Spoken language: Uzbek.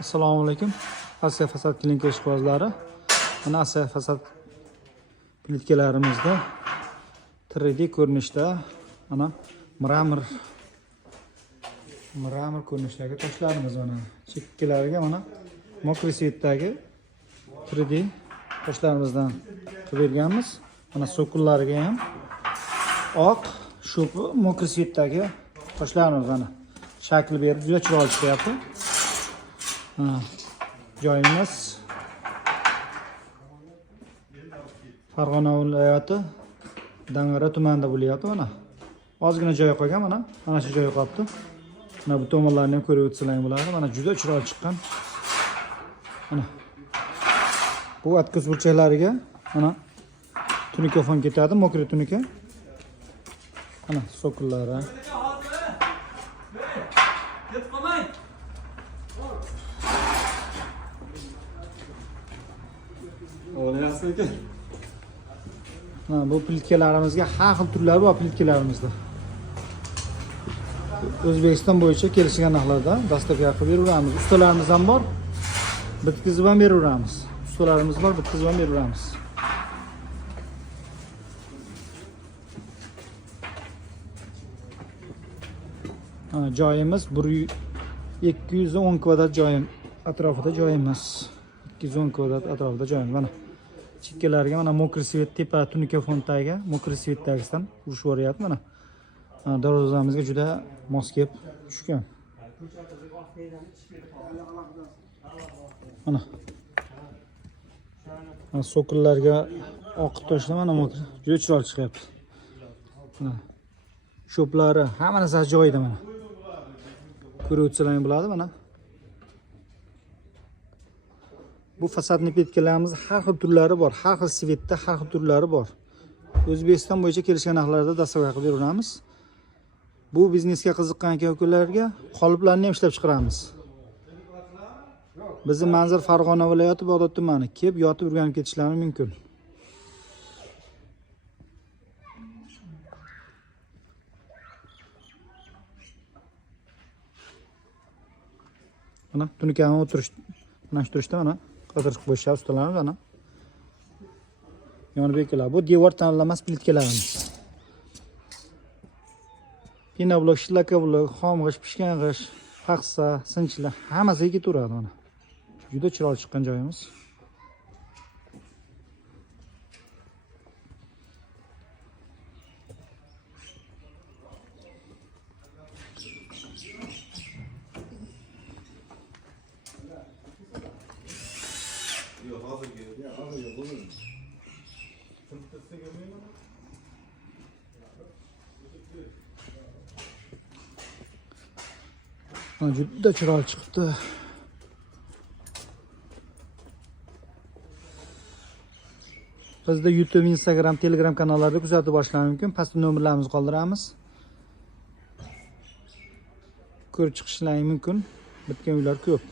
Assalomu alaykum. Asiya fasad klinika ishqibozlari. Mana Asiya fasad plitkalarimizda 3D ko'rinishda mana mramor ko'rinishdagi toshlarimiz mana chekkalariga mana mokriy svetdagi 3D toshlarimizdan qilib berganmiz. Mana so'kullariga ham oq sho'pi mokriy svetdagi toshlarimiz mana shakl berib juda chiroyli chiqyapti. Joyimiz Farg'ona viloyati Dang'ara tumanida bo'lyapti mana. Ozgina joy qolgan mana shu joy qolibdi. Mana bu tomonlarni ham ko'rib o'tsangiz bo'ladi. Mana juda chiroyli chiqqan. Mana bu atkaz burchaklariga mana tunika fon ketadi, mokriy tunika. Mana so'kullari. Bu plitkalarimizga har xil turlari bor plitkalarimizda. O'zbekiston bo'yicha kelishgan narxlarda dastavka qilib beraveramiz. Ustalarimiz ham bor. Bitkizib ham beraveramiz. Ustalarimiz bor, bitkizib ham beraveramiz. Joyimiz 210 kvadrat joyim atrofida joyimiz. 210 kvadrat atrofida joyimiz mana. Chekkalariga mana mokriy svet tepa tunika fontaga mokriy svetdagidan urishib boryapti mana. Darvozamizga juda mos kelib tushgan. Mana so'killarga oqib tashlab mana mokriy juda chiroyli chiqyapti. Mana sho'plari hamma narsa joyida mana. Ko'rib o'tsangiz bo'ladi mana. Bu fasadni petkalarimiz har xil turlari bor, har xil svetda har xil turlari bor. O'zbekiston bo'yicha kelishgan narxlarda dastavka qilib beramiz. Bu biznesga qiziqqan aka-ukalarga qoliplarni ham ishlab chiqaramiz. Bizning manzil Farg'ona viloyati Bag'dod tumani. Kelib yotib o'rganib ketishlari mumkin. Mana tunikani o'tirishda mana qodirib qo'yishar ustalarimiz ana. Yonib beklar. Bu devor tanlamas plitkalarimiz. Pinoblok, shlakablok, xom g'ish, pishgan g'ish, paxsa, sinchlar hammasi ketaveradi mana. Juda chiroyli chiqqan joyimiz. Juda chiroyli chiqibdi. Bizda YouTube, Instagram, Telegram kanallarida kuzatib borishingiz mumkin. Pastda nomerlarimizni qoldiramiz. Ko'rib chiqishingiz mumkin. Bitgan uylar ko'p.